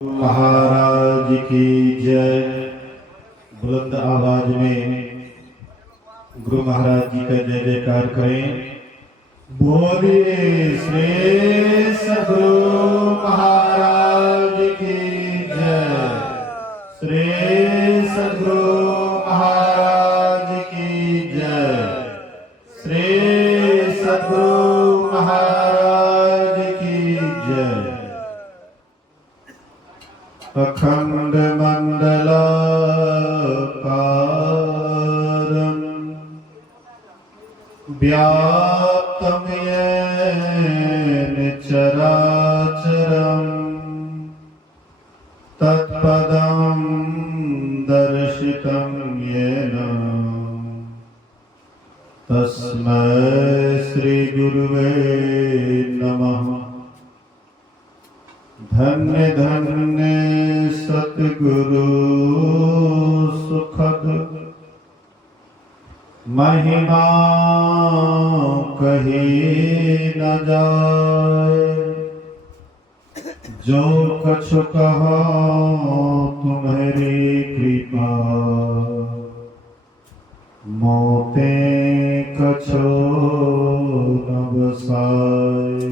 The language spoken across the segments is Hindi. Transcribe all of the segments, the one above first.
महाराज की जय। बुलंद आवाज में गुरु महाराज जी का जय जयकार करें। बोलिए श्री सद्गुरु महाराज की जय। श्री सद्गुरु महाराज की जय। श्री सद्गुरु महाराज की जय। अखंड मंडलाकारं व्याप्तं येन चराचरं तत्पदं दर्शितं येन तस्मै श्री गुरुवे नमः। धन्य धन्य सतगुरु सुखद महिमा कही न जाए। जो कछु कहो तुम्हारी कृपा मोते कछु न बसाए।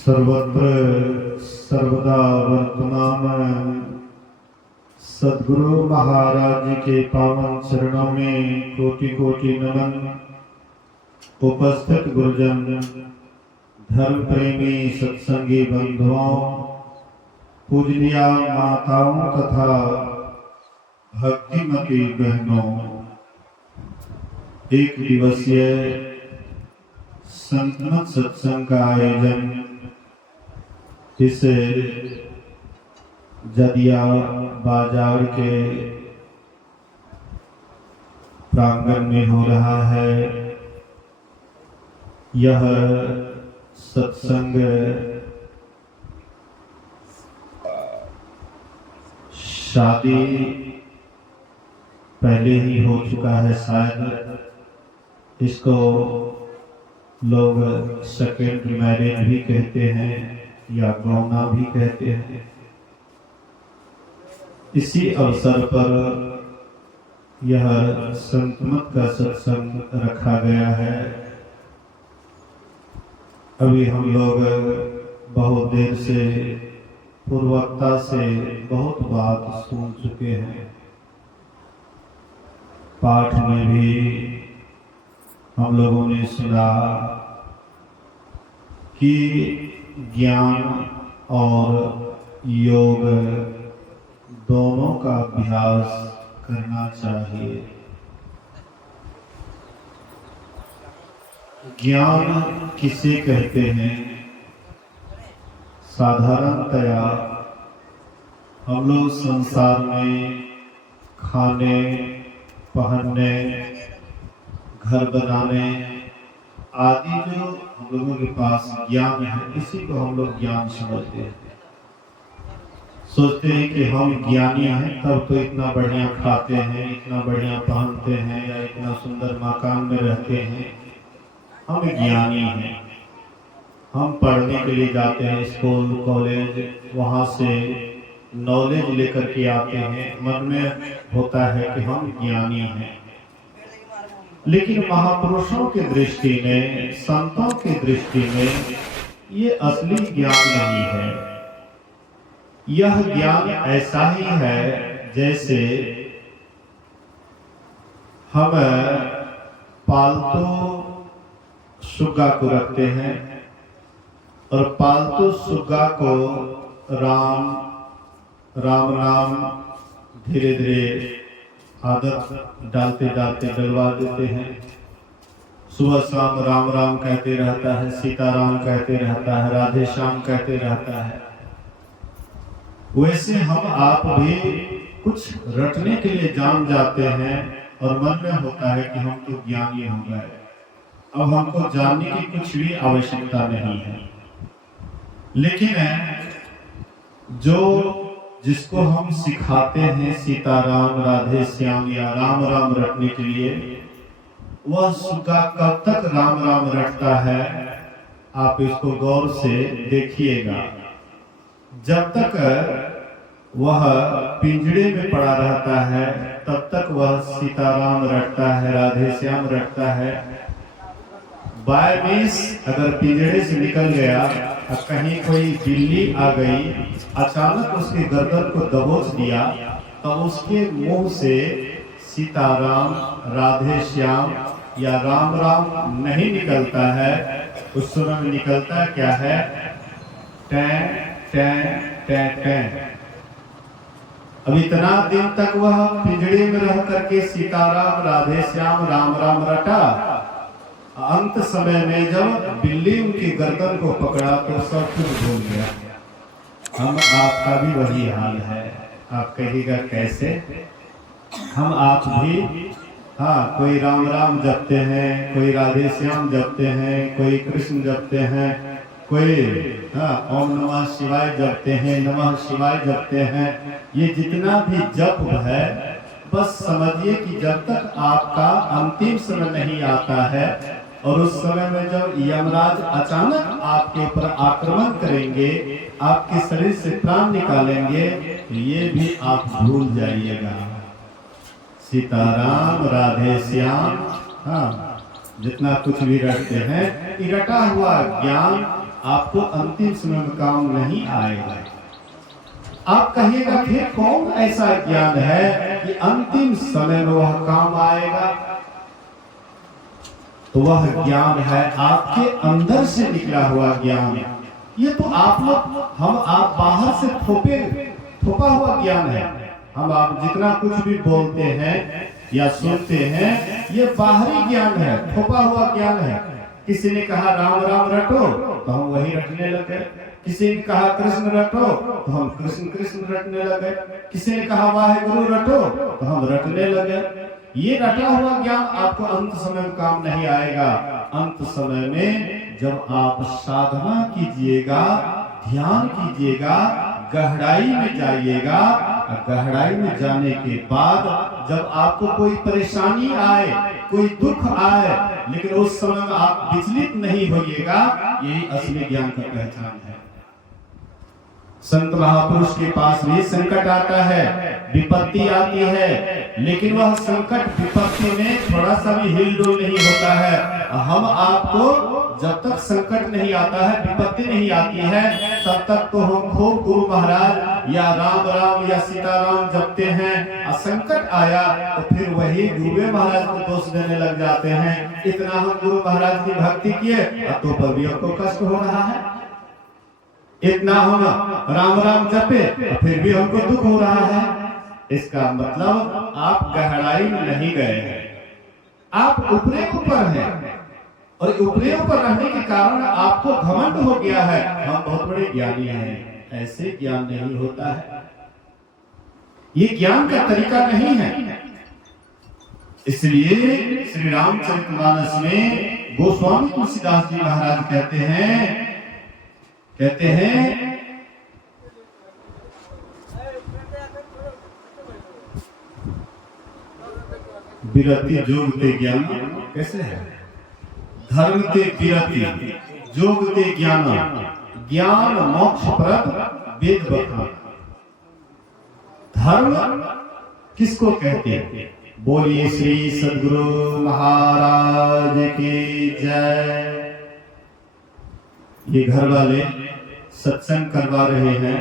सर्वत्र सर्वदा वर्तमान सद्गुरु महाराज जी के पावन चरणों में कोटि कोटि नमन। उपस्थित गुरुजन, धर्म प्रेमी सत्संगी बंधुओं, पूजनीय माताओं तथा भक्तिमती बहनों, एक दिवसीय संतमत सत्संग का आयोजन इस जदिया बाजार के प्रांगण में हो रहा है। यह सत्संग शादी पहले ही हो चुका है, शायद इसको लोग सेकेंड मैरिज भी कहते हैं या गौना भी कहते हैं। इसी अवसर पर यह संतमत का सत्संग रखा गया है। अभी हम लोग बहुत देर से पूर्वकता से बहुत बात सुन चुके हैं। पाठ में भी हम लोगों ने सुना कि ज्ञान और योग दोनों का अभ्यास करना चाहिए। ज्ञान किसे कहते हैं? साधारणतया हम लोग संसार में खाने, पहनने, घर बनाने आदि जो हम लोगों के पास ज्ञान है, इसी को हम लोग ज्ञान समझते हैं। सोचते हैं कि हम ज्ञानी हैं तब तो इतना बढ़िया खाते हैं, इतना बढ़िया पहनते हैं या इतना सुंदर मकान में रहते हैं, हम ज्ञानी हैं। हम पढ़ने के लिए जाते हैं स्कूल कॉलेज, वहाँ से नॉलेज लेकर के आते हैं, मन में होता है कि हम ज्ञानी हैं। लेकिन महापुरुषों की दृष्टि में, संतों की दृष्टि में ये असली ज्ञान नहीं है। यह ज्ञान ऐसा ही है जैसे हम पालतू सुग्गा को रखते हैं और पालतू सुग्गा को राम राम नाम धीरे धीरे आदत डालते डालते डलवा देते हैं। सुबह शाम राम राम कहते रहता है, सीताराम कहते रहता है, राधे श्याम कहते रहता है। वैसे हम आप भी कुछ रटने के लिए जान जाते हैं और मन में होता है कि हम तो ज्ञानी हो गए, अब हमको जानने की कुछ भी आवश्यकता नहीं है। लेकिन जो जिसको हम सिखाते हैं सीताराम राधे श्याम या राम राम रटने के लिए, वह सुग्गा कब तक राम राम रटता है आप इसको गौर से देखिएगा। जब तक वह पिंजड़े में पड़ा रहता है तब तक वह सीताराम रटता है, राधे श्याम रटता है। बाय मिस अगर पिंजड़े से निकल गया और कहीं कोई बिल्ली आ गई, अचानक उसके गर्दन को दबोच दिया, तब उसके मुंह से सीताराम, राधे श्याम या राम राम नहीं निकलता है। उस समय में निकलता क्या है? Time time time time. अब इतना दिन तक वह पिंजड़े में रह करके सीताराम, राधे श्याम, राम राम रटा। अंत समय में जब बिल्ली उनकी गर्दन को पकड़ा तो सब कुछ भूल गया। हम आपका भी वही हाल है। आप कहिएगा कैसे? हम आप भी, हाँ, कोई राम राम जपते हैं, कोई राधे श्याम जपते हैं, कोई कृष्ण जपते हैं, कोई ओम नमः शिवाय जपते हैं, नमः शिवाय जपते हैं। ये जितना भी जप है, बस समझिए कि जब तक आपका अंतिम समय नहीं आता है और उस समय में जब यमराज अचानक आपके ऊपर आक्रमण करेंगे, आपके शरीर से प्राण निकालेंगे, ये भी आप भूल जाइएगा। सीताराम, राधे श्याम, हाँ, जितना कुछ भी रटते हैं, ये रटा हुआ ज्ञान आपको अंतिम समय में काम नहीं आएगा। आप कहिएगा फिर कौन ऐसा ज्ञान है कि अंतिम समय में वह काम आएगा? तो वह ज्ञान है आपके अंदर से निकला हुआ ज्ञान। ये तो आप लोग, हम आप बाहर से थोपा हुआ ज्ञान है। हम आप जितना कुछ भी बोलते हैं या सुनते हैं, ये बाहरी ज्ञान है, थोपा हुआ ज्ञान है। किसी ने कहा राम राम रटो तो हम वही रटने लगे। किसी ने कहा कृष्ण रटो तो हम कृष्ण कृष्ण रटने लगे। किसी ने कहा वाहेगुरु रटो तो हम रटने लगे। ये रटा हुआ ज्ञान आपको अंत समय में काम नहीं आएगा। अंत समय में जब आप साधना कीजिएगा, ध्यान कीजिएगा, गहराई में जाइएगा, गहराई में जाने के बाद जब आपको कोई परेशानी आए, कोई दुख आए, लेकिन उस समय में आप विचलित नहीं होइएगा, यही असली ज्ञान का पहचान है। संत महापुरुष के पास भी संकट आता है, विपत्ति आती है, लेकिन वह संकट विपत्ति में थोड़ा सा भी हिलडुल नहीं होता है। हम आपको जब तक संकट नहीं आता है, विपत्ति नहीं आती है, तब तक तो हम खूब गुरु महाराज या राम राम या सीताराम जपते हैं। और संकट आया तो फिर वही गुरु महाराज को दोष देने लग जाते हैं। इतना हम गुरु महाराज की भक्ति किए तो पर भी हमको कष्ट हो रहा है। इतना हम राम राम जपे फिर भी हमको दुख हो रहा है। इसका मतलब आप गहराई में नहीं गए हैं, आप ऊपरे ऊपर हैं, और ऊपरे ऊपर रहने के कारण आपको घमंड हो गया है, हम बहुत बड़े ज्ञानी हैं। ऐसे ज्ञान नहीं होता है, ये ज्ञान का तरीका नहीं है। इसलिए श्री रामचरितमानस में गोस्वामी तुलसीदास जी महाराज कहते हैं विरति जोग ते ज्ञान कैसे है? धर्म ते विरति जोग ते ज्ञान, ज्ञान मोक्ष प्रद वेद बखान। धर्म किसको कहते हैं? बोलिए श्री सद्गुरु महाराज की जय। ये घर वाले सत्संग करवा रहे हैं,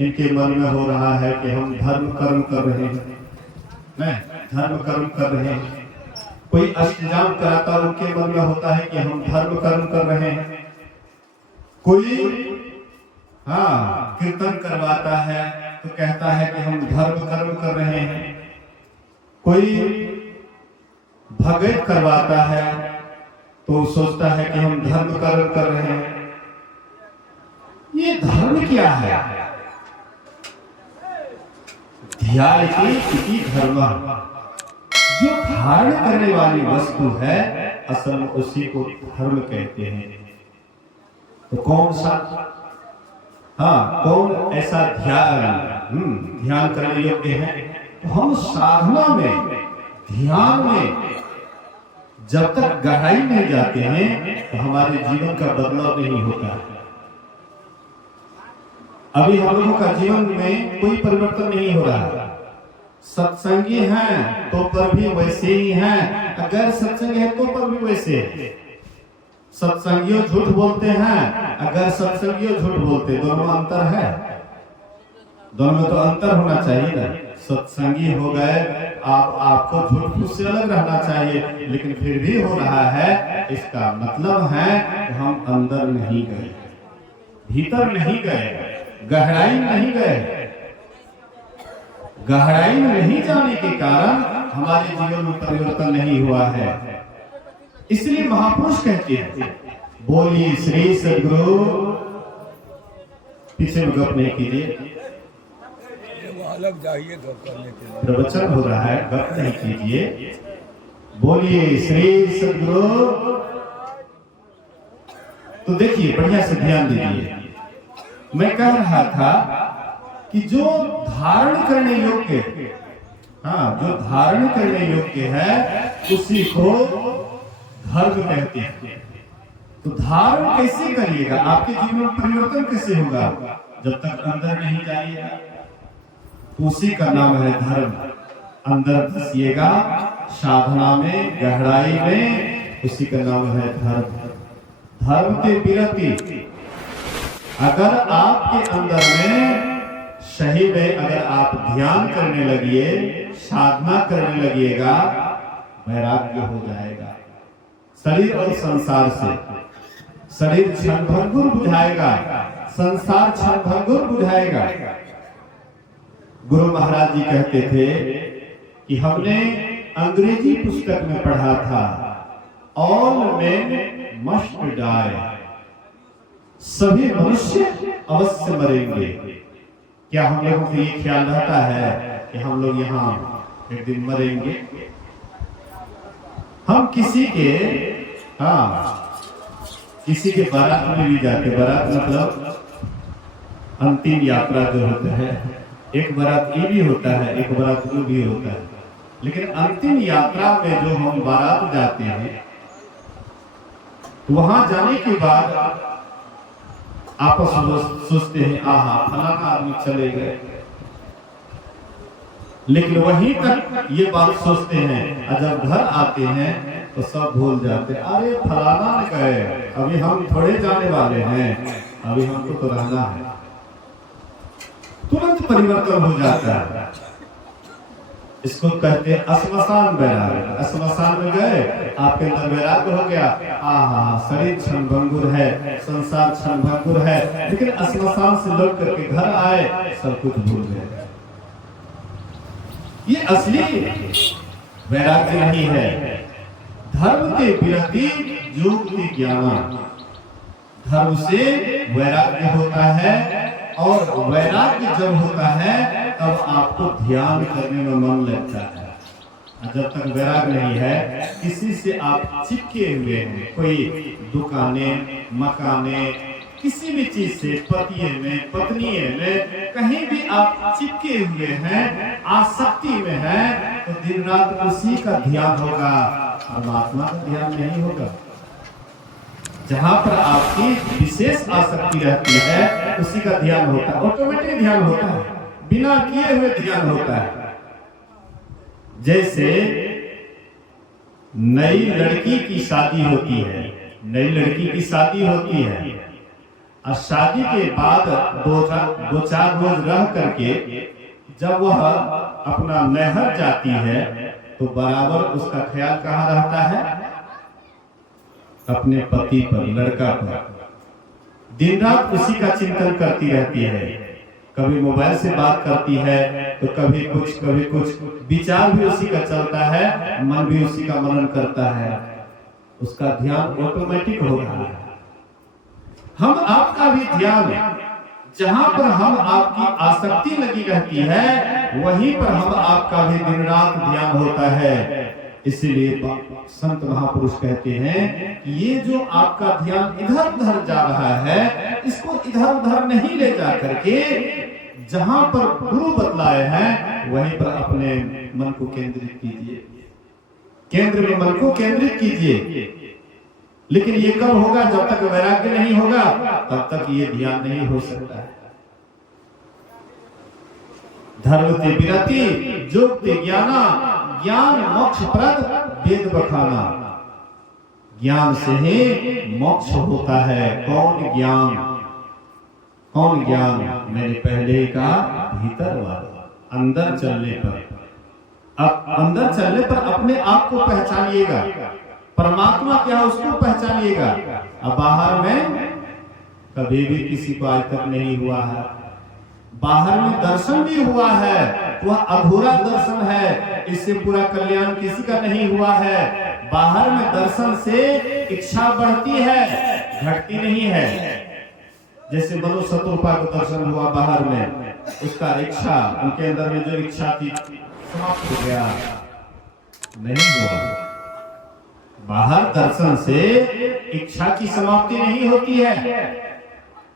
इनके मन में हो रहा है कि हम धर्म कर्म कर रहे हैं, नहीं, धर्म कर्म कर रहे हैं। कोई अष्टजाम कराता, उनके मन में होता है कि हम धर्म कर्म कर रहे हैं। कोई कीर्तन करवाता है तो कहता है कि हम धर्म कर्म कर रहे हैं। कोई भगत करवाता है तो सोचता है कि हम धर्म कर्म कर रहे हैं। ये धर्म क्या है? ध्यायति धर्म, जो धारण करने वाली वस्तु है, असल में उसी को धर्म कहते हैं। तो कौन सा, कौन ऐसा ध्यान करने योग्य है? तो हम साधना में, ध्यान में जब तक गहराई में जाते हैं तो हमारे जीवन का बदलाव नहीं होता। अभी हम लोगों का जीवन में कोई परिवर्तन नहीं हो रहा। सत्संगी हैं तो पर भी वैसे ही हैं, अगर सत्संगी है तो पर भी वैसे। सत्संगियों झूठ बोलते हैं, अगर सत्संगियों झूठ बोलते, दोनों में अंतर है। दोनों में तो अंतर होना चाहिए ना। सत्संगी हो गए, आपको झूठ फूट से अलग रहना चाहिए, लेकिन फिर भी हो रहा है, इसका मतलब है कि हम अंदर नहीं गए, भीतर नहीं गए, गहराई नहीं गए। गहराई में नहीं जाने के कारण हमारे जीवन में परिवर्तन नहीं हुआ है। इसलिए महापुरुष कहते हैं, बोलिए श्री सद्गुरु। पीछे में गप नहीं कीजिए, अलग जाइए गप करने के लिए, प्रवचन हो रहा है, गप नहीं कीजिए। बोलिए श्री सद्गुरु। तो देखिए, बढ़िया से ध्यान दीजिए। मैं कह रहा था कि जो धारण करने योग्य, जो धारण करने योग्य है उसी को धर्म कहते हैं। तो धारण कैसे करिएगा, आपके जीवन में परिवर्तन कैसे होगा, जब तक अंदर नहीं जाइएगा। तो उसी का नाम है धर्म। अंदर घुसिएगा साधना में, गहराई में, उसी का नाम है धर्म। धर्म के विरति। अगर आपके अंदर में सही में अगर आप ध्यान करने लगिए, साधना करने लगिएगा, वैराग्य हो जाएगा शरीर और संसार से। शरीर क्षणभंगुर बुझाएगा, संसार क्षणभंगुर बुझाएगा। गुरु महाराज जी कहते थे कि हमने अंग्रेजी पुस्तक में पढ़ा था, ऑल मेन मस्ट डाई, सभी मनुष्य अवश्य मरेंगे। क्या हम लोगों को ये ख्याल रहता है कि हम लोग यहाँ एक दिन मरेंगे? हम किसी के बारात में भी जाते। बारात मतलब अंतिम यात्रा जो होता है, एक बारात ये भी होता है, एक बारात वो भी होता है। लेकिन अंतिम यात्रा में जो हम बारात जाते हैं, वहां जाने के बाद आपस में सोचते हैं, आहा फलाना आदमी चले गए, लेकिन वहीं तक ये बात सोचते हैं, और जब घर आते हैं तो सब भूल जाते। अरे फलाना ने गए, अभी हम थोड़े जाने वाले हैं, अभी हमको तो रहना है। तुरंत परिवर्तन हो जाता है। इसको कहते हैं श्मशान वैराग्य। श्मशान में गए, आपके अंदर वैराग्य हो गया, आहा शरीर क्षणभंगुर है, संसार क्षणभंगुर है, लेकिन श्मशान से लौट करके घर आए, सब कुछ भूल गए। ये असली वैराग्य नहीं है। धर्म के विरति युक्ति ज्ञान, धर्म से वैराग्य होता है, और वैराग्य जब होता है तब आपको ध्यान करने में मन लगता है। जब तक वैराग्य नहीं है, किसी से आप चिपके हुए हैं, कोई दुकाने, मकाने, किसी भी चीज से, पतिये में, पत्नीये में, कहीं भी आप चिपके हुए हैं, आसक्ति में हैं, तो दिन रात उसी का ध्यान होगा, परमात्मा का ध्यान नहीं होगा। जहां पर आपकी विशेष आसक्ति रहती है, उसी का ध्यान होता है, ऑटोमेटिक ध्यान होता है, बिना किए हुए ध्यान होता है। जैसे नई लड़की की शादी होती है, नई लड़की की शादी होती है, और शादी के बाद दो चार रोज रह करके जब वह अपना नैहर जाती है, तो बराबर उसका ख्याल कहाँ रहता है? अपने पति पर, लड़का पर। दिन रात उसी का चिंतन करती रहती है। कभी मोबाइल से बात करती है, तो कभी कुछ विचार भी उसी का चलता है, मन भी उसी का मनन करता है। उसका ध्यान ऑटोमेटिक हो रहा है। हम आपका भी ध्यान, जहां पर हम आपकी आसक्ति लगी रहती है, वहीं पर हम आपका भी दिन रात ध्यान होता है। इसीलिए संत महापुरुष कहते हैं कि ये जो आपका ध्यान इधर उधर जा रहा है, इसको इधर उधर नहीं ले जा करके जहां पर गुरु बतलाए हैं, वहीं पर अपने मन को केंद्रित कीजिए। केंद्र में मन को केंद्रित कीजिए। लेकिन ये कब होगा? जब तक वैराग्य नहीं होगा तब तक ये ध्यान नहीं हो सकता है। धर्म ते विरति योग ते ज्ञाना, ज्ञान मोक्ष प्रद वेद बखाना। ज्ञान से ही मोक्ष होता है। कौन ज्ञान? कौन ज्ञान? मैंने पहले कहा भीतर वाला, अंदर चलने पर। अब अंदर चलने पर अपने आप को पहचानिएगा, परमात्मा क्या है उसको पहचानिएगा। अब बाहर में कभी भी किसी को आज तक नहीं हुआ है। बाहर में दर्शन भी हुआ है, वह अधूरा दर्शन है, इससे पूरा कल्याण किसी का नहीं हुआ है। बाहर में दर्शन से इच्छा बढ़ती है, घटती नहीं है। जैसे मनु शत्रुपा को दर्शन हुआ बाहर में, उसका इच्छा, उनके अंदर में जो इच्छा थी समाप्त हो गया, नहीं हुआ। बाहर दर्शन से इच्छा की समाप्ति नहीं होती है,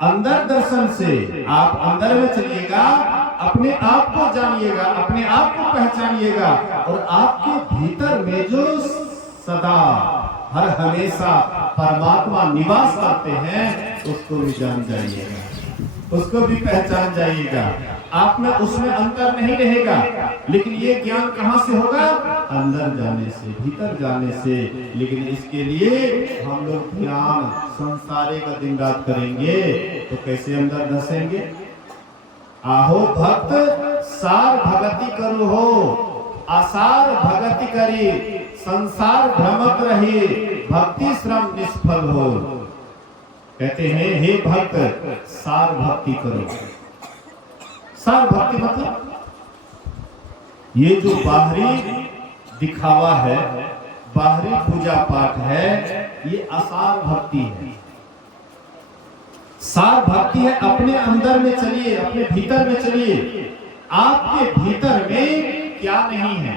अंदर दर्शन से। आप अंदर में चलिएगा, अपने आप को जानिएगा, अपने आप को पहचानिएगा, और आपके भीतर में जो सदा हर हमेशा परमात्मा निवास करते हैं उसको भी जान जाइएगा, उसको भी पहचान जाइएगा। आप में उसमें अंतर नहीं रहेगा। लेकिन ये ज्ञान कहां से होगा? अंदर जाने से, भीतर जाने से। लेकिन इसके लिए हम लोग ध्यान संसारे का दिन रात करेंगे तो कैसे अंदर धसेंगे? आहो भक्त सार भगति करो हो, आसार भगति करी, संसार भ्रमत रही, भक्ति श्रम निष्फल हो। कहते हैं हे भक्त सार भक्ति करो। सार भक्ति मतलब ये जो बाहरी दिखावा है, बाहरी पूजा पाठ है, ये असार भक्ति है। सार भक्ति है अपने अंदर में चलिए, अपने भीतर में चलिए। आपके भीतर में क्या नहीं है?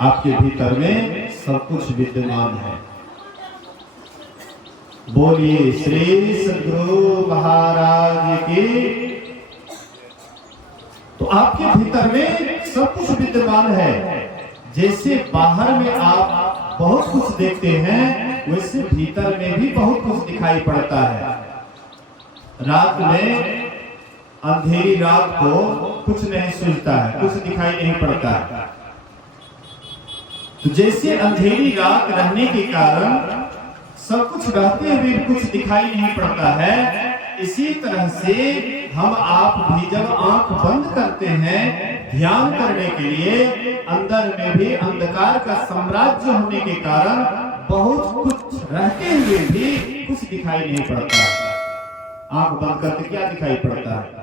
आपके भीतर में सब कुछ विद्यमान है। बोलिए श्री सद्गुरु महाराज की। तो आपके भीतर में सब कुछ विद्यमान है। जैसे बाहर में आप बहुत कुछ देखते हैं, वैसे भीतर में भी बहुत कुछ दिखाई पड़ता है। रात में अंधेरी रात को कुछ नहीं सूझता है, कुछ दिखाई नहीं पड़ता है। तो जैसे अंधेरी रात रहने के कारण सब कुछ रहते हुए कुछ दिखाई नहीं पड़ता है, इसी तरह से हम आप भी जब आंख बंद करते हैं ध्यान करने के लिए, अंदर में भी अंधकार का साम्राज्य होने के कारण बहुत कुछ रहते हुए भी कुछ दिखाई नहीं पड़ता। आंख बंद करके क्या दिखाई पड़ता है?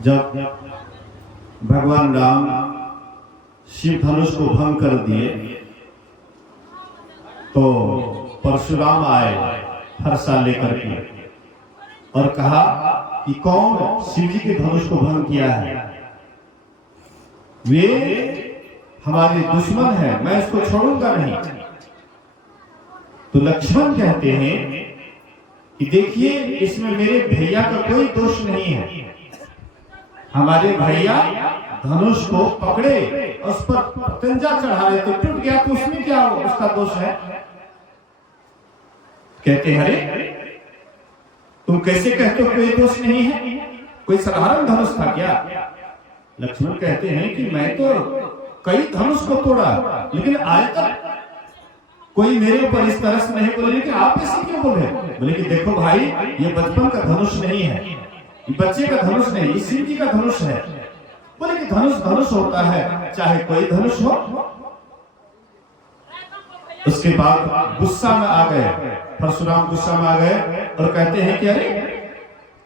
जब भगवान राम शिव धनुष को भंग कर दिए तो परशुराम आए फरसा लेकर के और कहा कि कौन शिव जी के धनुष को भंग किया है? वे हमारे दुश्मन है, मैं इसको छोड़ूंगा नहीं। तो लक्ष्मण कहते हैं कि देखिए इसमें मेरे भैया का कोई दोष नहीं है। हमारे भैया धनुष को पकड़े, उस पर पंजा चढ़ा रहे थे, टूट गया, तो उसमें क्या उसका दोष है? कहते हैं अरे तुम कैसे कहते हो कोई दोष नहीं है? कोई साधारण धनुष था क्या? लक्ष्मण कहते हैं कि मैं तो कई धनुष को तोड़ा, लेकिन आज तक कोई मेरे ऊपर इस तरह से नहीं बोले, लेकिन आप ऐसे क्यों बोले? बोले कि देखो भाई, ये बचपन का धनुष नहीं है, ये बच्चे का धनुष नहीं, ये शिव जी का धनुष है। बोले कि धनुष धनुष होता है, चाहे कोई धनुष हो। उसके बाद गुस्सा में आ गए, परशुराम गुस्सा में आ गए और कहते हैं कि अरे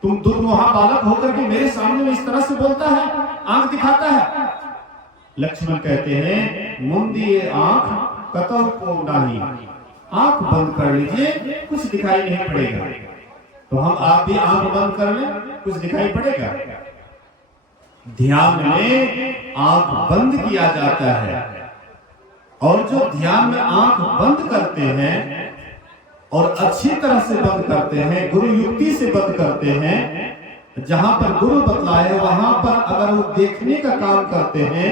तुम दुर्मोहा बालक होकर के मेरे सामने में इस तरह से बोलता है, आंख दिखाता है। लक्ष्मण कहते हैं मुंदी आंख कतौ को नहीं, आंख बंद कर लीजिए, कुछ दिखाई नहीं पड़ेगा। तो हम आप भी आंख बंद कर लें, कुछ दिखाई पड़ेगा? ध्यान में आंख बंद किया जाता है, और जो ध्यान में आंख बंद करते हैं और अच्छी तरह से बंद करते हैं, गुरु युक्ति से बंद करते हैं, जहां पर गुरु बतलाए वहां पर अगर वो देखने का काम करते हैं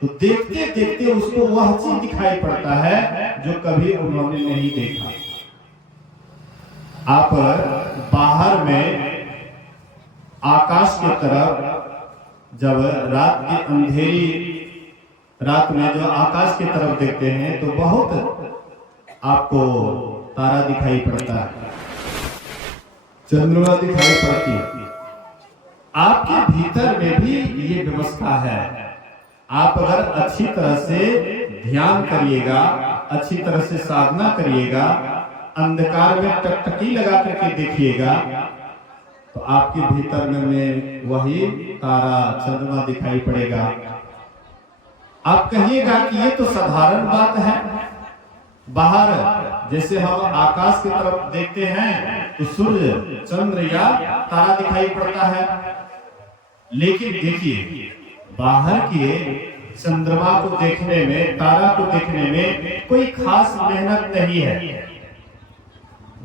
तो देखते देखते उसको वह चीज दिखाई पड़ता है जो कभी उन्होंने नहीं देखा। आप बाहर में आकाश की तरफ जब रात की अंधेरी रात में जो आकाश की तरफ देखते हैं तो बहुत आपको तारा दिखाई पड़ता है, चंद्रमा दिखाई पड़ती है। आपके भीतर में भी ये व्यवस्था है। आप अगर अच्छी तरह से ध्यान करिएगा, अच्छी तरह से साधना करिएगा, अंधकार में टकटकी लगा करके देखिएगा तो आपके भीतर में वही तारा चंद्रमा दिखाई पड़ेगा। आप कहिएगा कि ये तो साधारण बात है, बाहर जैसे हम आकाश की तरफ देखते हैं तो सूर्य, चंद्र या तारा दिखाई पड़ता है, लेकिन देखिए बाहर के चंद्रमा को देखने में, तारा को देखने में कोई खास मेहनत नहीं है।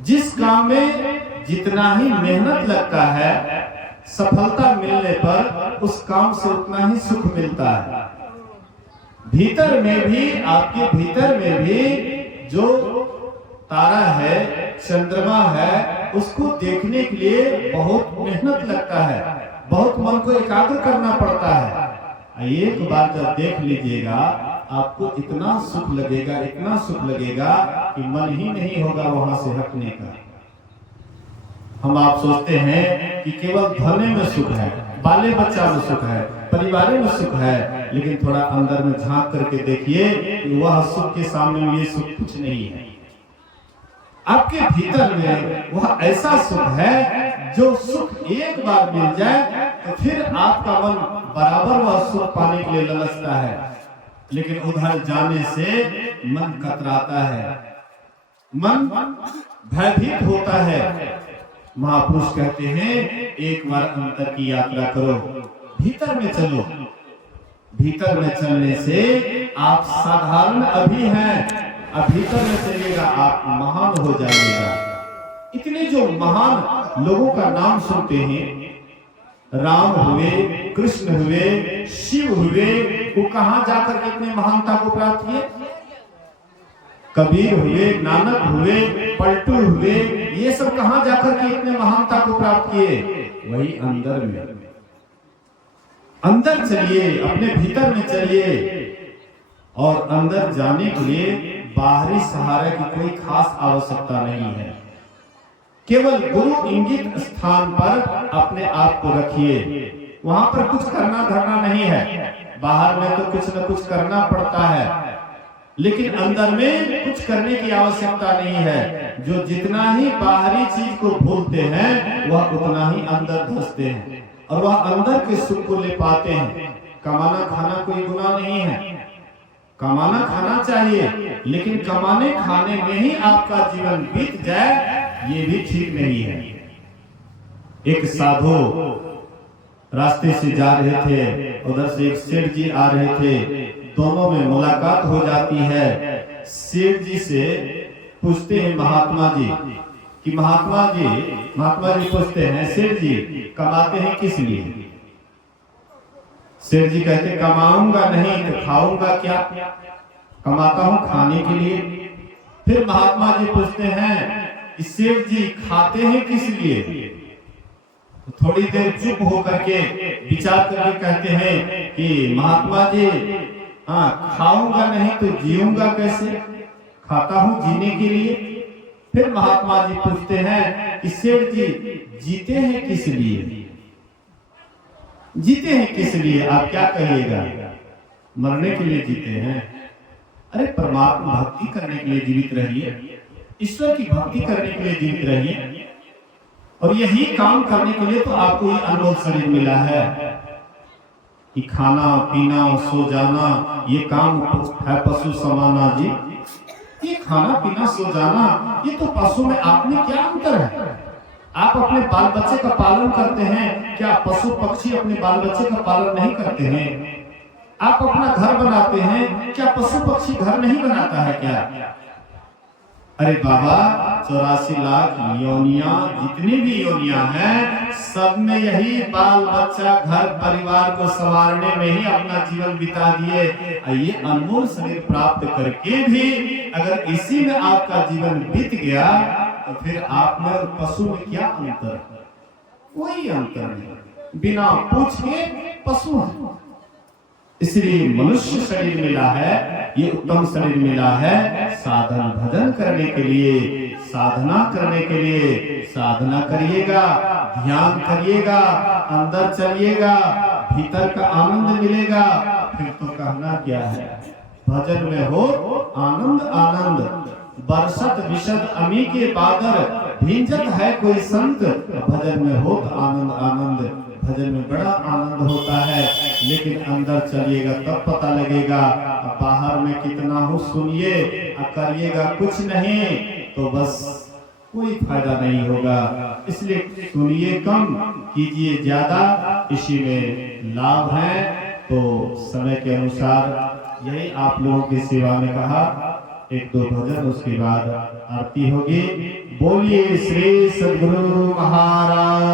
जिस काम में जितना ही मेहनत लगता है, सफलता मिलने पर उस काम से उतना ही सुख मिलता है। भीतर में भी, आपके भीतर में भी जो तारा है, चंद्रमा है, उसको देखने के लिए बहुत मेहनत लगता है, बहुत मन को एकाग्र करना पड़ता है। एक बार जब देख लीजिएगा आपको इतना सुख लगेगा, इतना सुख लगेगा कि मन ही नहीं होगा वहां से हटने का। हम आप सोचते हैं कि केवल धने में सुख है, बाले बच्चा में सुख है, परिवार में सुख है, लेकिन थोड़ा अंदर में झांक करके देखिए कि वह सुख के सामने ये सुख कुछ नहीं है। आपके भीतर में वह ऐसा सुख है जो सुख एक बार मिल जाए तो फिर आपका मन बराबर वह सुख पाने के लिए ललचता है, लेकिन उधर जाने से मन कतराता है, मन भयभीत होता है। महापुरुष कहते हैं एक बार अंतर की यात्रा करो, भीतर में चलो। भीतर में चलने से आप साधारण अभी हैं, अब भीतर में चलिएगा आप महान हो जाइएगा। इतने जो महान लोगों का नाम सुनते हैं, राम हुए, कृष्ण हुए, शिव हुए, वो कहां जाकर के इतने महानता को प्राप्त किए? कबीर हुए, नानक हुए, पलटू हुए, ये सब कहां जाकर के इतने महानता को प्राप्त किए? वही अंदर में। अंदर चलिए, अपने भीतर में चलिए, और अंदर जाने के लिए बाहरी सहारे की कोई खास आवश्यकता नहीं है। केवल गुरु इंगित स्थान पर अपने आप को रखिए, वहां पर कुछ करना धरना नहीं है। बाहर में तो कुछ न कुछ करना पड़ता है, लेकिन अंदर में कुछ करने की आवश्यकता नहीं है। जो जितना ही बाहरी चीज को भूलते हैं वह उतना ही अंदर धंसते हैं, और वह अंदर के सुख को ले पाते हैं। कमाना खाना कोई गुनाह नहीं है, कमाना खाना चाहिए, लेकिन कमाने खाने में ही आपका जीवन बीत जाए ये भी ठीक नहीं है। एक साधु रास्ते से जा रहे थे, उधर से एक सेठ जी आ रहे थे, दोनों में मुलाकात हो जाती है। सेठ जी से पूछते हैं महात्मा जी कि महात्मा जी पूछते हैं, सेठ जी कमाते हैं किस लिए? सेठ जी कहते कमाऊंगा नहीं तो खाऊंगा क्या, कमाता हूं खाने के लिए। फिर महात्मा जी पूछते हैं सेठ जी खाते हैं किस लिए? तो थोड़ी देर चुप होकर के विचार करके कहते हैं कि महात्मा जी हाँ, खाऊंगा नहीं तो जीऊंगा कैसे, खाता हूं जीने के लिए। फिर महात्मा जी पूछते हैं कि सेठ जी जीते हैं किस लिए? जीते हैं किस लिए, आप क्या कहिएगा? मरने के लिए जीते हैं। अरे परमात्मा भक्ति करने के लिए जीवित रहिए, ईश्वर की भक्ति करने के लिए जीवित रहिए, और यही काम करने के लिए तो आपको ये अनमोल शरीर मिला है कि खाना पीना सो जाना ये काम है पशु समाना जी। ये खाना पीना सो जाना ये तो पशु में आप में क्या अंतर है? आप अपने बाल बच्चे का पालन करते हैं, क्या पशु पक्षी अपने बाल बच्चे का पालन नहीं करते हैं? आप अपना घर बनाते हैं, क्या पशु पक्षी घर नहीं बनाता है क्या? अरे बाबा 84 लाख योनियां, जितनी भी योनियां हैं, सब में यही बाल बच्चा घर परिवार को संवारने में ही अपना जीवन बिता दिए। ये अनमोल शरीर प्राप्त करके भी अगर इसी में आपका जीवन बीत गया तो फिर आप में और पशु में क्या अंतर है? कोई अंतर नहीं, बिना पूछ के पशु है। इसलिए मनुष्य शरीर मिला है, ये उत्तम शरीर मिला है साधन भजन करने के लिए, साधना करने के लिए। साधना करिएगा, ध्यान करिएगा, अंदर चलिएगा, भीतर का आनंद मिलेगा। फिर तो कहना क्या है, भजन में हो आनंद आनंद, बरसत विशद अमी के बादर, भिंजत है कोई संत, भजन में हो आनंद आनंद। भजन में बड़ा आनंद होता है, लेकिन अंदर चलिएगा तब पता लगेगा। बाहर में कितना हो सुनिए, करिएगा कुछ नहीं तो बस कोई फायदा नहीं होगा। इसलिए सुनिए कम, कीजिए ज्यादा, इसी में लाभ है। तो समय के अनुसार यही आप लोगों की सेवा में कहा, एक दो भजन, उसके बाद आरती होगी। बोलिए श्री सद्गुरु महाराज